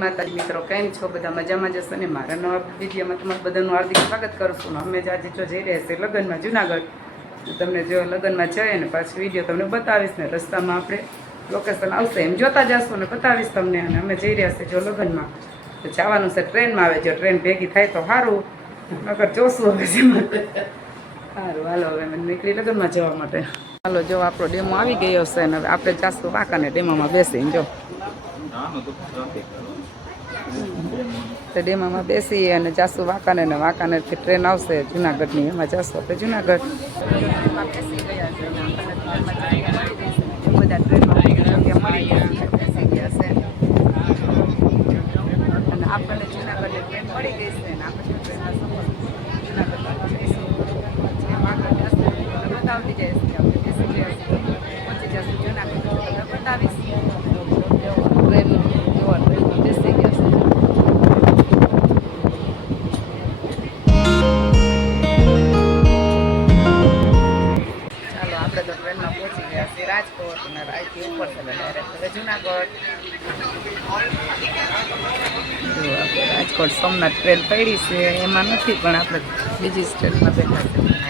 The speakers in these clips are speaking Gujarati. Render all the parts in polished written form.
માતાજી મિત્રો કેમ છો? બધા મજામાં જશો ને? મારા નવા વિડીયોમાં તમારું બધાનું હાર્દિક સ્વાગત કરું છું. અમે આજે જો જઈ રહ્યા છીએ લગ્નમાં જુનાગઢ. તમને જો લગ્નમાં જઈએ ને પાછું વિડીયો તમને બતાવીશ ને રસ્તામાં આપણે લોકેશન આવશે એમ જોતા જશું ને બતાવીશ તમને. અને અમે જઈ રહ્યા છીએ જો લગ્નમાં તો જવાનું છે ટ્રેનમાં. આવે જો ટ્રેન ભેગી થાય તો સારું, નકર જોશું હવે જેમાં. સારું હાલો હવે અમે નીકળી લગ્નમાં જવા માટે. હાલો જો આપણો ડેમો આવી ગયો છે ને હવે આપણે જાશું વાંકાને ડેમોમાં બેસીને જો ડેમામાં બેસી અને જાસુ વાંકાને ને વાંકાનેથી ટ્રેન આવશે જુનાગઢની, એમાં જાશું આપણે જુનાગઢ. બેસી ગયા છે બધા ટ્રેનમાં મળી ગયા બેસી ગયા છે અને આપણને જુનાગઢની ટ્રેન મળી ગઈ છે ને આપણે ટ્રેનમાં જુનાગઢમાં બેસી આગળ જશું બતાવતી જાય છે. આપણે બેસી ગયા છીએ, પહોંચી જશું જુનાગઢ તમને બતાવીશ. ટ્રેન બેસી ગયા છે. રાજકોટ અને અહીંથી ઉપર છે ડાયરેક્ટ હવે જુનાગઢ. જો આપણે રાજકોટ સોમનાથ ટ્રેન પડી છે એમાં નથી, પણ આપણે બીજી સ્ટેટમાં બેઠા છે ટ્રેનમાં.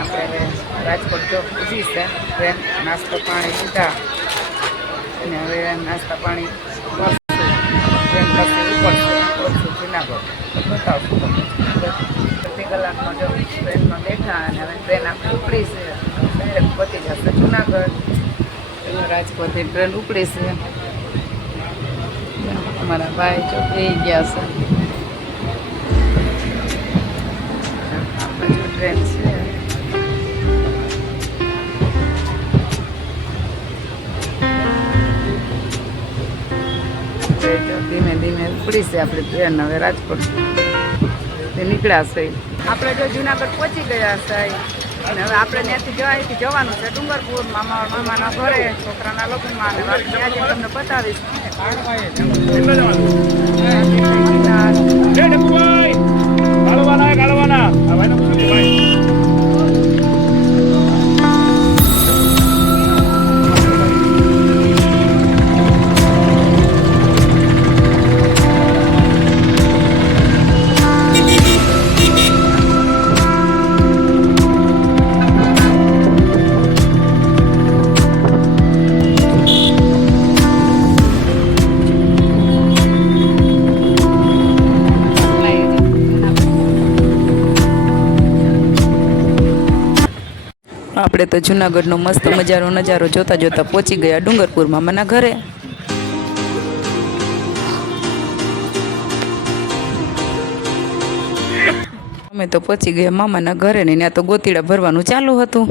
આપણે હવે રાજકોટ જો ઊભી છે ટ્રેન. નાસ્તો પાણી લીધા અને હવે નાસ્તા પાણી ટ્રેન પાસે ઉપડશે જુનાગઢ તો બતાવશું તમને. અડધી કલાકમાં જો ટ્રેનમાં બેઠા અને હવે ટ્રેન આપણે ઉપડી છે ડાયરેક્ટ પહોંચી જશે જુનાગઢ. રાજકોટથી ટ્રેન ઉપડી છે. અમારા ભાઈ જો થઈ ગયા છે. આપણે જો ટ્રેન છે ધીમે ધીમે ઉપડી છે આપણી ટ્રેન. હવે રાજકોટ નીકળ્યા છે આપણે જો જુનાગઢ પહોંચી ગયા છે અને હવે આપણે ત્યાંથી જવાનું છે ડુંગરપુર મામાના ઘરે છોકરાના લગ્નમાં. અને આજે તમને બતાવીશ. આપણે તો જુનાગઢનો મસ્ત નજારો જોતા જોતા પહોંચી ગયા ડુંગરપુર મામાના ઘરે. અમે તો પહોંચી ગયા મામાના ઘરે ને ત્યાં તો ગોતીડા ભરવાનું ચાલુ હતું.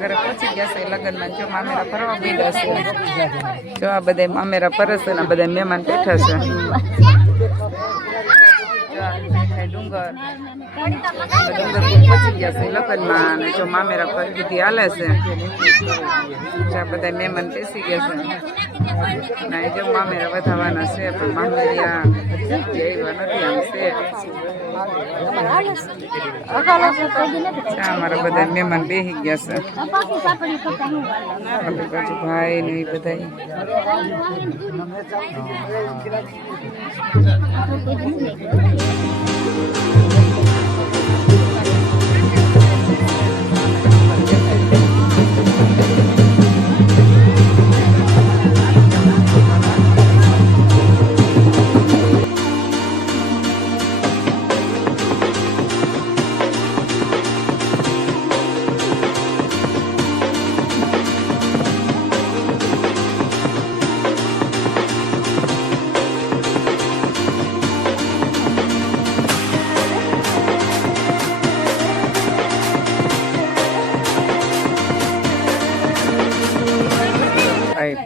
ઘરે પહોંચી ગયા છે લગ્નમાં. જો મામેરા ફરવા બેઠા છે. જો આ બધા મામેરા ફરસ છે ને બધા મહેમાન બેઠા છે. ડુંગર પહોંચી ગયા છે લગ્નમાં અને જો મામેરા ફરી દીધી હાલે છે. જો બધા મહેમાન બેસી ગયા છે ને જો મામેરા વધારવાના છે પણ મામેરિયા એવા નથી. આમ છે અમારા બધા મહેમાન બેસી ગયા છે. બાજુ ભાઈ ને બધા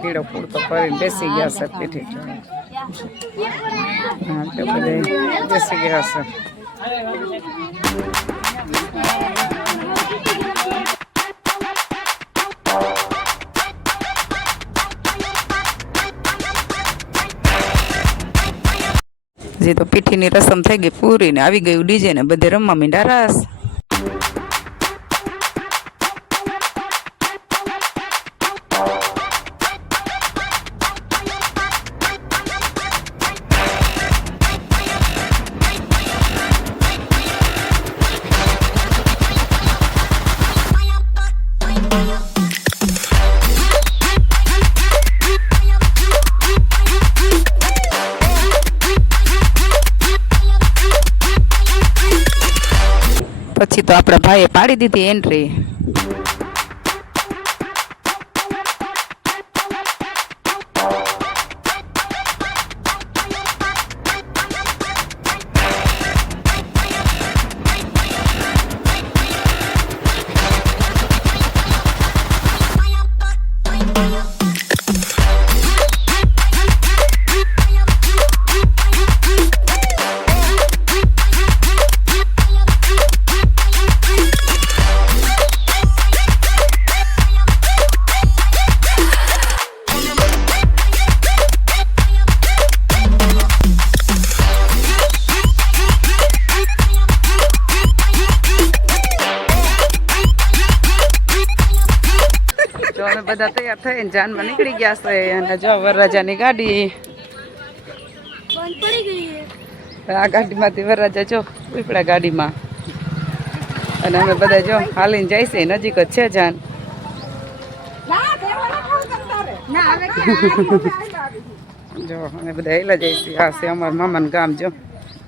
પીળો પૂરતો કરીને બેસી ગયા છે પીઠી. હા તો બધા બેસી ગયા છે. હજી તો પીઠીની રસમ થઈ ગઈ પૂરી ને આવી ગયું ડીજે ને બધે રમવા માંડ્યા રાસ. પછી તો આપણા ભાઈએ પાડી દીધી એન્ટ્રી. જો અમે બધા તૈયાર થઈને જાનમાં નીકળી ગયા છે અને જો વરરાજાની ગાડી આ ગાડીમાંથી વરરાજા જો ઉપડા ગાડીમાં અને અમે બધા જો હાલીને જાય છે નજીક જ છે જાન. જો અમે બધા હેલા જઈશું. આ છે અમારું મામાનું ગામ જો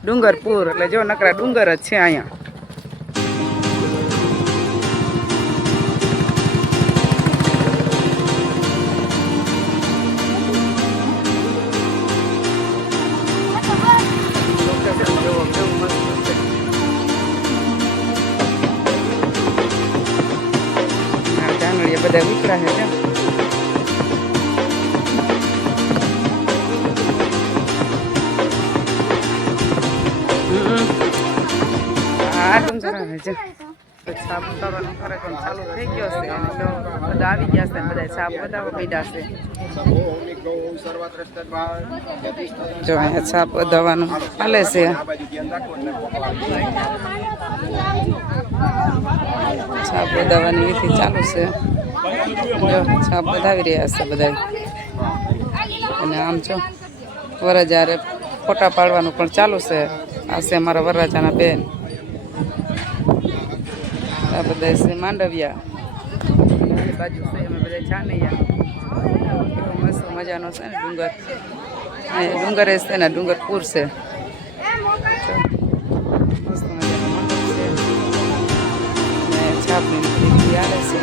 ડુંગરપુર એટલે જો નકરા ડુંગર જ છે અહીંયા. બધા વિકળા છે આ ડુંગર આવે છે. સાપ ઉતારવાનો કાર્યક્રમ ચાલુ થઈ ગયો છે અને તો બધા આવી ગયા છે. બધા સાપ વધારવા માંડ્યા છે. જો અહીંયા સાપ વધારવાનું હાલે છે. સાપ વધારવાની વિધિ ચાલુ છે. જો સાપ વધાવી રહ્યા છે બધા. અને આમ જો વરરાજારે ફોટા પાડવાનું પણ ચાલુ છે. આ છે અમારા વરરાજાના બેન. આ બધા છે માંડવિયા. બાજુ છે અમે બધા ચાનૈયા. એવો મસ્ત મજાનો છે ને ડુંગર. અહીંયા ડુંગર છે ને ડુંગરપુર છે. મસ્ત મજાનો મંડપ છે. છાપની નીકળી આવે છે.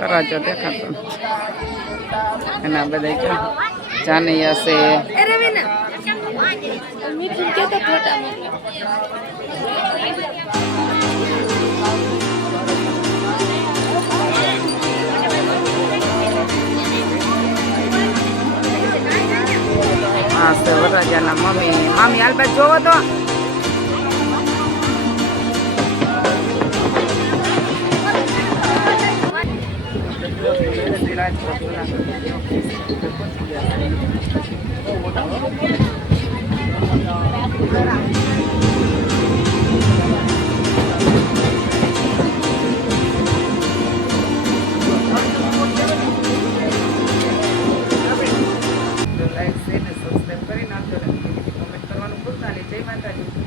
વરરાજો દેખાતો એના બધા જો ચાનૈયા છે. હા છે વરરાજાના મમ્મી. મામી હાલ બાજુ જોવો તો માતાજી.